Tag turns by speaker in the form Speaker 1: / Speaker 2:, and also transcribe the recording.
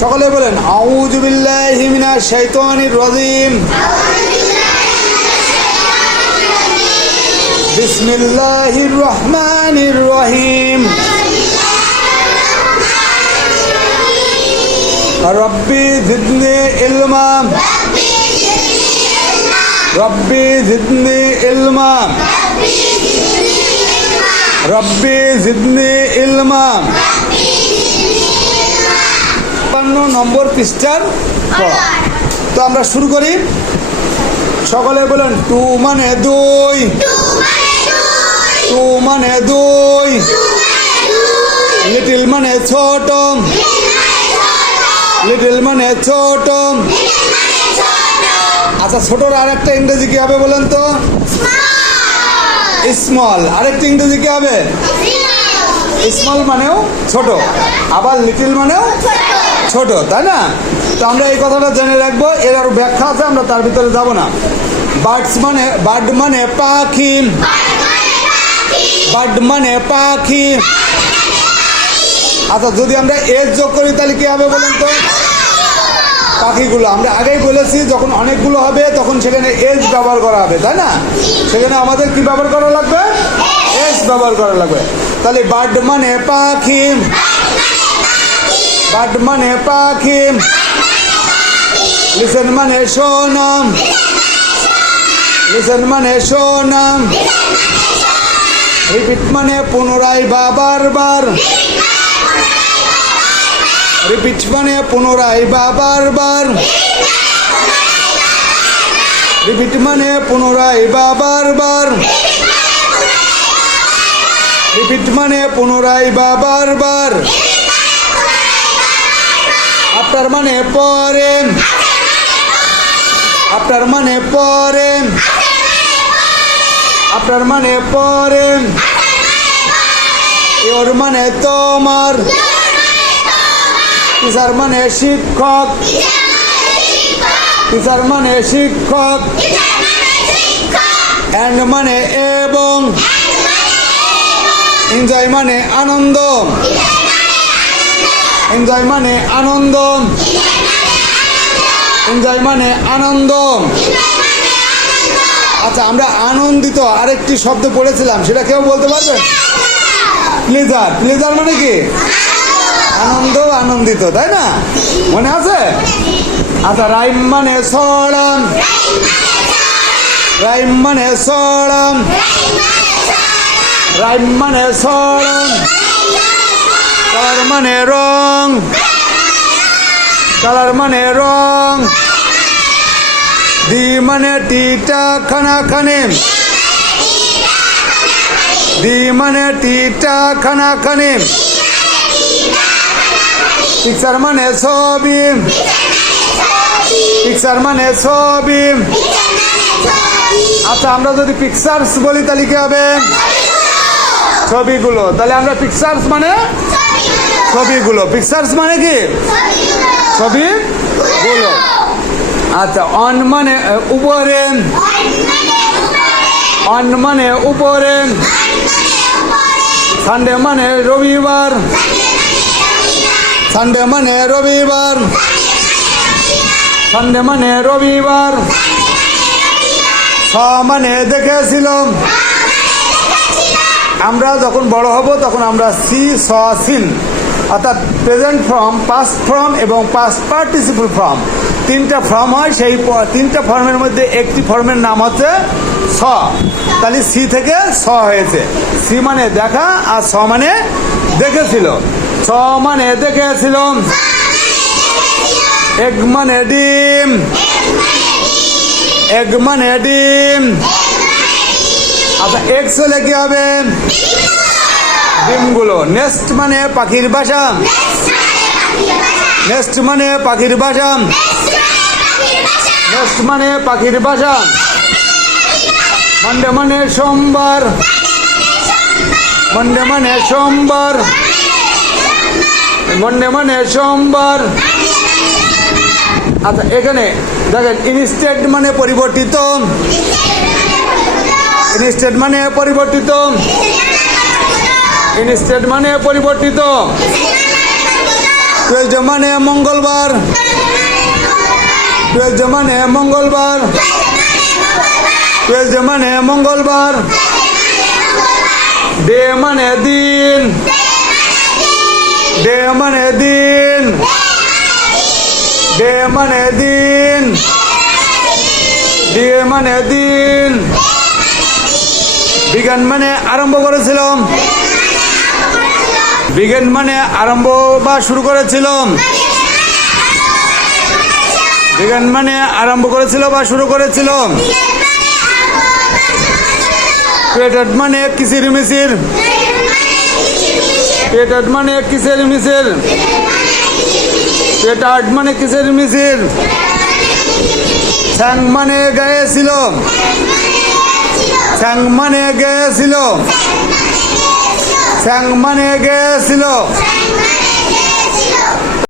Speaker 1: সকলে বলেন, আউযু বিল্লাহি মিনাশ শাইতানির রাজিম। বিসমিল্লাহির রহমানির রহিম। রব্বি জিদনি ইলমা। রব্বি ইলমা। জিদনি ইলমা। বান্ন নম্বর পৃষ্ঠার পড়া তো আমরা শুরু করি। সকলে বলেন, টু মানে দুই। টু মানে দুই। লিটিল মানে ছোট। লিটিল মানে ছোট। আচ্ছা ছোটর আর একটা ইংরেজি কি হবে বলেন তো? স্মল। আরেকটা ইংরেজি কি হবে? স্মল মানেও ছোট। আবার লিটিল মানেও ছোট। তাই না? তো আমরা এই কথাটা জেনে রাখব, এর আরও ব্যাখ্যা আছে, আমরা তার ভিতরে যাব না। বার্ডস মানে বার্ড মানে পাখি। বার্ড মানে পাখি। আচ্ছা যদি আমরা এজ যোগ করি, তাহলে কি হবে বলেন তো? পাখিগুলো। আমরা আগেই বলেছি, যখন অনেকগুলো হবে, তখন সেখানে এজ ব্যবহার করা হবে, তাই না? সেখানে আমাদের কি ব্যবহার করা লাগবে? এজ ব্যবহার করা লাগবে। তাহলে বার্ড মানে পাখি। বার্ড মানে পাখি। লিসেন মানে সোনাম। লিসেন মানে সোনাম। রিপিট মানে পুনরায় বা বারবার রিপিট মানে পুনরায় বা বারবার রিপিট মানে পুনরায় বা বারবার রিপিট মানে পুনরায় বা বারবার আপনার মানে পরে আপনার মানে পরে আপনার মানে পরে ওর মানে তোমার। টিচার মানে শিক্ষক। টিচার মানে শিক্ষক। অ্যান্ড মানে এবং। এনজয় মানে আনন্দ। এনজয় মানে আনন্দ এনজয় মানে আনন্দ আচ্ছা আমরা আনন্দিত আরেকটি শব্দ পড়েছিলাম, সেটা কেউ বলতে পারবেন প্লেজার প্লেজার মানে কি? আনন্দ, আনন্দিত, তাই না? মনে আছে? আচ্ছা রাইম মানে সড়ম রাইম মানে সড়ম রাইম মানে সড়ম কালার মানে রং। কালার মানে রং। দি মানে টিটা খানা খানে। দি মানে টিটা খানা খানে। পিকচার মানে ছবি। পিকচার মানে ছবি। আচ্ছা আমরা যদি পিকচার্স বলি তাহলে কি হবে? ছবিগুলো। তাহলে আমরা পিকচার্স মানে? ছবিগুলো। পিকচার্স মানে কি? ছবিগুলো আচ্ছা অন মানে উপরে অন মানে উপরে সানডে মানে রবিবার। সানডে মানে রবিবার। সানডে মানে রবিবার। ছ মানে দেখেছিলাম। আমরা যখন বড় হব, তখন আমরা সি, স, সিন, অর্থাৎ প্রেজেন্ট ফর্ম পাস্ট ফর্ম এবং পাস্ট পার্টিসিপল ফর্ম। তিনটা ফর্ম হয়, সেই তিনটা ফর্মের মধ্যে একটি ফর্মের নাম হচ্ছে স। তাহলে সি থেকে স হয়েছে। সি মানে দেখা আর স মানে দেখেছিল। স মানে দেখেছিল। এক মানে ডিম। এক মানে ডিম। আচ্ছা এক্স হলে কি হবে? ডিমগুলো। নেক্সট মানে পাখির বাসা। নেক্সট মানে পাখির বাসা। নেক্সট মানে পাখির বাসা। মানডে মানে সোমবার। মন্ডে মানে সোমবার। মন্ডে মানে সোমবার। আচ্ছা এখানে দেখেন ইনস্টেট মানে পরিবর্তিত। ইনস্টেট মানে পরিবর্তিত। ইনস্টেট মানে পরিবর্তিত। টুয়েলভ মানে মঙ্গলবার। টুয়েলভ মানে মঙ্গলবার। টুয়েলভ মানে মঙ্গলবার। ডে মানে দিন। ডে মানে দিন। ডে মানে দিন। ডে মানে দিন। বিজ্ঞান মানে আরম্ভ করেছিলাম। বিজ্ঞান মানে আরম্ভ বা শুরু করেছিলাম। বিজ্ঞান মানে আরম্ভ করেছিল বা শুরু করেছিলাম। ক্রিয়েটেড মানে কিসির মিসির ক্রিয়েটেড মানে কিসের মিসির ক্রিয়েটার্ড মানে কিসের মিসির স্যাং মানে গেছিল স্যাং মানে গেছিল। স্যাং মানে গেছিল।